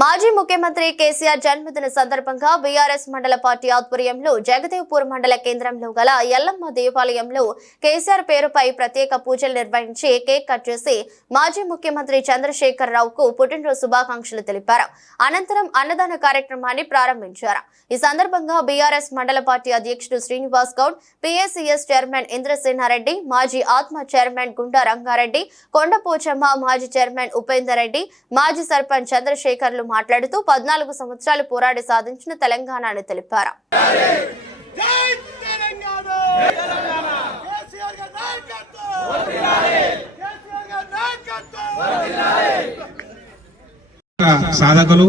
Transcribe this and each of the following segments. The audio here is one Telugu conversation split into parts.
మాజీ ముఖ్యమంత్రి కేసీఆర్ జన్మదిన సందర్భంగా బీఆర్ఎస్ మండల పార్టీ ఆధ్వర్యంలో జగదేవ్పూర్ మండల కేంద్రంలో గల ఎల్లమ్మ దేవాలయంలో కేసీఆర్ పేరుపై ప్రత్యేక పూజలు నిర్వహించి కేక్ కట్ చేసి మాజీ ముఖ్యమంత్రి చంద్రశేఖర్ రావుకు పుట్టినరోజు శుభాకాంక్షలు తెలిపారు. అనంతరం అన్నదాన కార్యక్రమాన్ని ప్రారంభించారు. ఈ సందర్భంగా బీఆర్ఎస్ మండల పార్టీ అధ్యక్షుడు శ్రీనివాస్ గౌడ్, పీఎస్సీఎస్ చైర్మన్ ఇంద్రసేనారెడ్డి, మాజీ ఆత్మ చైర్మన్ గుండా రంగారెడ్డి, కొండపోచమ్మ, మాజీ చైర్మన్ ఉపేందర్ రెడ్డి, మాజీ సర్పంచ్ చంద్రశేఖర్ మాట్లాడుతూ 14 సంవత్సరాలు పోరాడి సాధించిన తెలంగాణను తెలిపారు. సాధకులు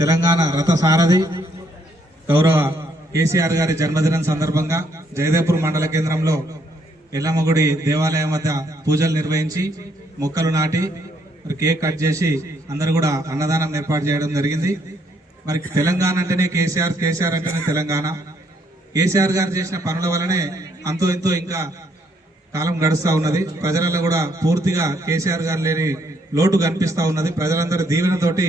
తెలంగాణ రథ సారథి గౌరవ కేసీఆర్ గారి జన్మదినం సందర్భంగా జగదేవ్పూర్ మండల కేంద్రంలో ఎల్లమ్మగుడి దేవాలయం వద్ద పూజలు నిర్వహించి మొక్కలు నాటి కేక్ కట్ చేసి అందరూ కూడా అన్నదానం ఏర్పాటు చేయడం జరిగింది. మరి తెలంగాణ అంటేనే కేసీఆర్, కేసీఆర్ అంటేనే తెలంగాణ. కేసీఆర్ గారు చేసిన పనుల వల్లనే అంతో ఇంతో ఇంకా కాలం గడుస్తూ ఉన్నది. ప్రజలలో కూడా పూర్తిగా కేసీఆర్ గారు లేని లోటు కనిపిస్తూ ఉన్నది. ప్రజలందరూ దీవెనతోటి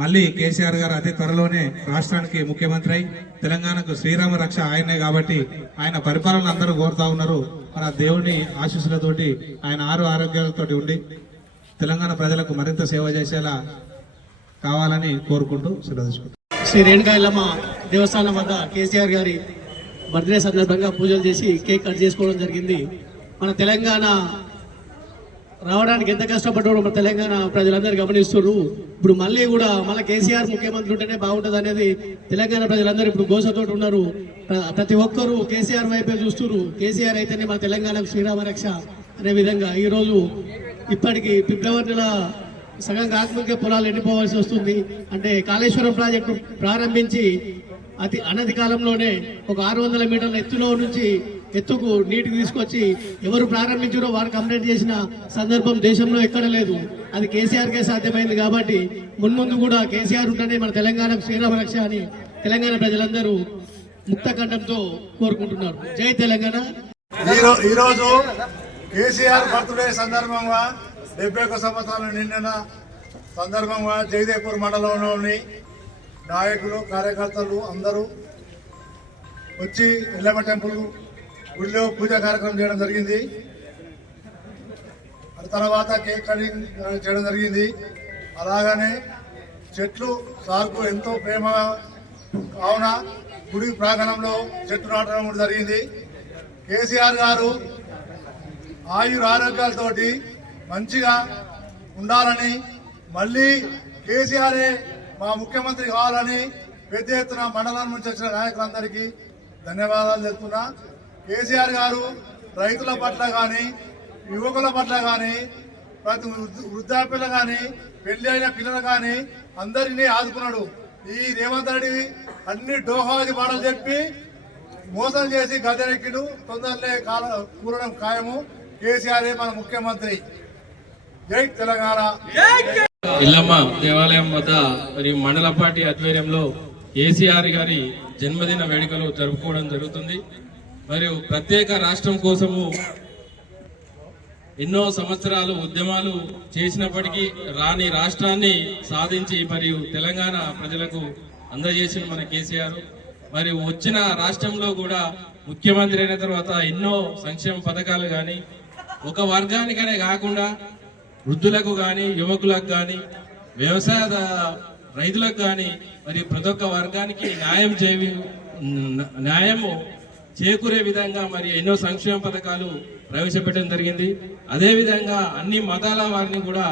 మళ్ళీ కేసీఆర్ గారు అతి త్వరలోనే రాష్ట్రానికి ముఖ్యమంత్రి అయి తెలంగాణకు శ్రీరామ రక్ష ఆయనే కాబట్టి ఆయన పరిపాలన అందరూ కోరుతా ఉన్నారు. మన దేవుని ఆశీస్సులతోటి ఆయన ఆరోగ్యాలతోటి ఉండి తెలంగాణ ప్రజలకు మరింత సేవ చేసేలా కావాలని కోరుకుంటూ సెలవుకుంటాం. శ్రీ రేణుకా ఎల్లమ్మ దేవస్థానం వద్ద కేసీఆర్ గారి బర్త్డే సందర్భంగా పూజలు చేసి కేక్ కట్ చేసుకోవడం జరిగింది. మన తెలంగాణ రావడానికి ఎంత కష్టపడ్డారో మన తెలంగాణ ప్రజలందరూ గమనిస్తున్నారు. ఇప్పుడు మళ్ళీ కూడా మన కేసీఆర్ ముఖ్యమంత్రి ఉంటేనే బాగుంటుంది అనేది తెలంగాణ ప్రజలందరూ ఇప్పుడు గోసతోటి ఉన్నారు. ప్రతి ఒక్కరూ కేసీఆర్ వైపే చూస్తున్నారు. కేసీఆర్ అయితేనే మన తెలంగాణకు శ్రీరామ రక్ష అనే విధంగా ఈరోజు ఇప్పటికి ఫిబ్రవరి నెల సగం కాకముందుకే పొలాలు ఎండిపోవాల్సి వస్తుంది. అంటే కాళేశ్వరం ప్రాజెక్టు ప్రారంభించి అనతి కాలంలోనే ఒక 600 మీటర్ల ఎత్తులో నుంచి ఎత్తుకు నీటికి తీసుకొచ్చి ఎవరు ప్రారంభించారో వారు కంప్లైంట్ చేసిన సందర్భం దేశంలో ఎక్కడ లేదు. అది కేసీఆర్కే సాధ్యమైంది. కాబట్టి మున్ముందు కూడా కేసీఆర్ ఉంటేనే మన తెలంగాణకు శ్రీరామ రక్ష అని తెలంగాణ ప్రజలందరూ ముక్త కంఠంతో కోరుకుంటున్నారు. జై తెలంగాణ. ఈరోజు కేసీఆర్ బర్త్డే సందర్భంగా 71 సంవత్సరాలు నిండిన సందర్భంగా జగదేవ్పూర్ మండలంలోని నాయకులు, కార్యకర్తలు అందరూ వచ్చి ఎల్లమ్మ టెంపుల్ గుడిలో పూజా కార్యక్రమం చేయడం జరిగింది. తర్వాత కేక్ కటింగ్ చేయడం జరిగింది. అలాగనే చెట్లు సార్కు ఎంతో ప్రేమగా కావున గుడి ప్రాంగణంలో చెట్లు నాటడం కూడా జరిగింది. కేసీఆర్ గారు ఆరోగ్యాలతోటి మంచిగా ఉండాలని, మళ్ళీ కేసీఆరే మా ముఖ్యమంత్రి కావాలని పెద్ద ఎత్తున మండలం నుంచి వచ్చిన నాయకులందరికీ ధన్యవాదాలు తెలుపుతున్నా. కేసీఆర్ గారు రైతుల పట్ల కానీ, యువకుల పట్ల కానీ, ప్రతి వృద్ధాప్యులు కానీ, పెళ్లి అయిన పిల్లలు కానీ అందరినీ ఆదుకున్నాడు. ఈ రేవంత్ రెడ్డి అన్ని డోహాది మాటలు చెప్పి మోసం చేసి గద్దెనెక్కిడు. తొందరలే కూరడం ఖాయము. కేసీఆర్ మన ముఖ్యమంత్రి. జై తెలంగాణ. ఎల్లమ్మ దేవాలయం వద్ద మరియు మండల పార్టీ ఆధ్వర్యంలో కేసీఆర్ గారి జన్మదిన వేడుకలు జరుపుకోవడం జరుగుతుంది. మరియు ప్రత్యేక రాష్ట్రం కోసము ఎన్నో సంవత్సరాలు ఉద్యమాలు చేసినప్పటికీ రాని రాష్ట్రాన్ని సాధించి మరియు తెలంగాణ ప్రజలకు అందజేసిన మన కేసీఆర్. మరి వచ్చిన రాష్ట్రంలో కూడా ముఖ్యమంత్రి అయిన తర్వాత ఎన్నో సంక్షేమ పథకాలు కానీ ఒక వర్గానికనే కాకుండా వృద్ధులకు కానీ, యువకులకు కానీ, వ్యవసాయ రైతులకు కానీ మరి ప్రతి ఒక్క వర్గానికి న్యాయము చేకూరే విధంగా మరి ఎన్నో సంక్షేమ పథకాలు ప్రవేశపెట్టడం జరిగింది. అదేవిధంగా అన్ని మతాల వారిని కూడా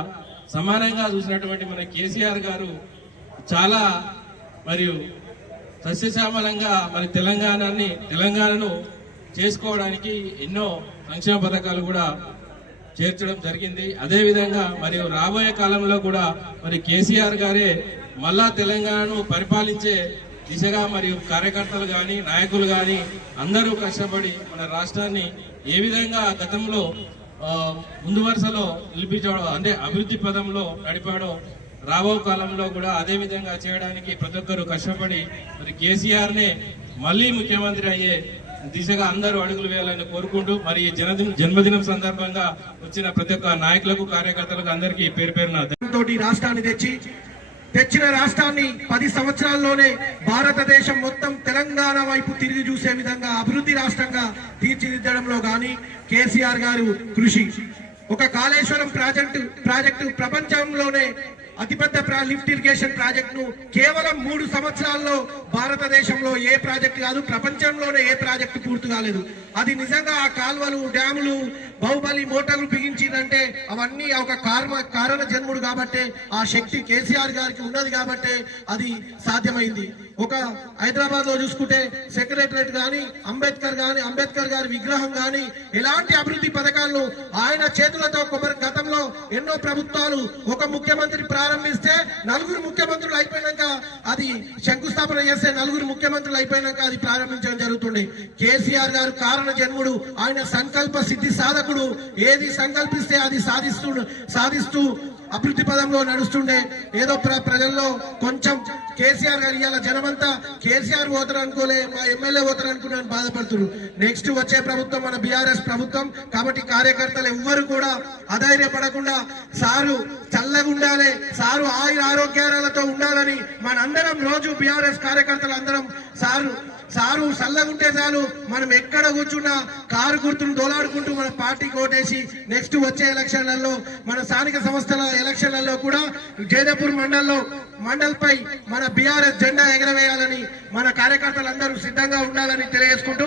సమానంగా చూసినటువంటి మన కేసీఆర్ గారు చాలా మరియు సస్యశ్యామలంగా మరి తెలంగాణను చేసుకోవడానికి ఎన్నో సంక్షేమ పథకాలు కూడా చేర్చడం జరిగింది. అదేవిధంగా మరియు రాబోయే కాలంలో కూడా మరి కేసీఆర్ గారే మళ్ళా తెలంగాణను పరిపాలించే దిశగా మరియు కార్యకర్తలు కానీ, నాయకులు కానీ అందరూ కష్టపడి మన రాష్ట్రాన్ని ఏ విధంగా గతంలో ముందు వరుసలో నిలిపించాడో, అంటే అభివృద్ధి పదంలో నడిపాడో రాబో కాలంలో కూడా అదే విధంగా చేయడానికి ప్రతి ఒక్కరు కష్టపడి మరి కేసీఆర్నే మళ్ళీ ముఖ్యమంత్రి అయ్యే దిశగా అందరూ అడుగులు వేయాలని కోరుకుంటూ మరి జన్మదినం సందర్భంగా వచ్చిన ప్రతి ఒక్క నాయకులకు, కార్యకర్తలకు అందరికీ పేరు పేరున తోటి రాష్ట్రాన్ని తెచ్చి తెచ్చిన రాష్ట్రాన్ని 10 సంవత్సరాల్లోనే భారతదేశం మొత్తం తెలంగాణ వైపు తిరిగి చూసే విధంగా అభివృద్ధి రాష్ట్రంగా తీర్చిదిద్దడంలో గాని కేసీఆర్ గారు కృషి. ఒక కాళేశ్వరం ప్రాజెక్టు ప్రపంచంలోనే అతిపెద్ద లిఫ్ట్ ఇరిగేషన్ ప్రాజెక్టును కేవలం 3 సంవత్సరాల్లో భారతదేశంలో ఏ ప్రాజెక్టు కాదు, ప్రపంచంలోనే ఏ ప్రాజెక్టు పూర్తి కాలేదు. అది నిజంగా ఆ కాల్వలు, డ్యాములు, బాహుబలి మోటార్లు బిగించిందంటే అవన్నీ ఒక కారణ జన్ముడు కాబట్టి, ఆ శక్తి కేసీఆర్ గారికి ఉన్నది కాబట్టి అది సాధ్యమైంది. ఒక హైదరాబాద్ లో చూసుకుంటే సెక్రటరేట్ గాని, అంబేద్కర్ గారి విగ్రహం గాని, ఎలాంటి అభివృద్ధి పథకాలను ఆయన చేతులతో గతంలో ఎన్నో ప్రభుత్వాలు ఒక ముఖ్యమంత్రి ప్రారంభిస్తే 4 ముఖ్యమంత్రులు అయిపోయినాక అది శంకుస్థాపన చేస్తే 4 ముఖ్యమంత్రులు అయిపోయినాక అది ప్రారంభించడం జరుగుతుంది. కేసీఆర్ గారు కారణ జన్ముడు, ఆయన సంకల్ప సిద్ధి సాధకుడు. ఏది సంకల్పిస్తే అది సాధిస్తూ అభివృద్ధి పదంలో నడుస్తుండే. ఏదో ప్రజల్లో కొంచెం కేసీఆర్ గారు ఇవాళ జనమంతా కేసీఆర్ పోతారు అనుకోలే, మా ఎమ్మెల్యే పోతారు అనుకున్నాను బాధపడుతున్నారు. నెక్స్ట్ వచ్చే ప్రభుత్వం మన బీఆర్ఎస్ ప్రభుత్వం కాబట్టి కార్యకర్తలు ఎవ్వరు కూడా అధైర్యపడకుండా సారు చల్లగా ఉండాలి, సారు ఆరోగ్యాలతో ఉండాలని మనందరం రోజు బీఆర్ఎస్ కార్యకర్తలు అందరం సారు చల్లగుంటే చాలు, మనం ఎక్కడ కూర్చున్నా కారు గుర్తును దోలాడుకుంటూ మన పార్టీకి ఓటేసి నెక్స్ట్ వచ్చే ఎలక్షన్లలో, మన స్థానిక సంస్థల ఎలక్షన్లలో కూడా జైదేపూర్ మండల్పై మన బీఆర్ఎస్ జెండా ఎగరవేయాలని మన కార్యకర్తలందరూ సిద్ధంగా ఉండాలని తెలియజేసుకుంటూ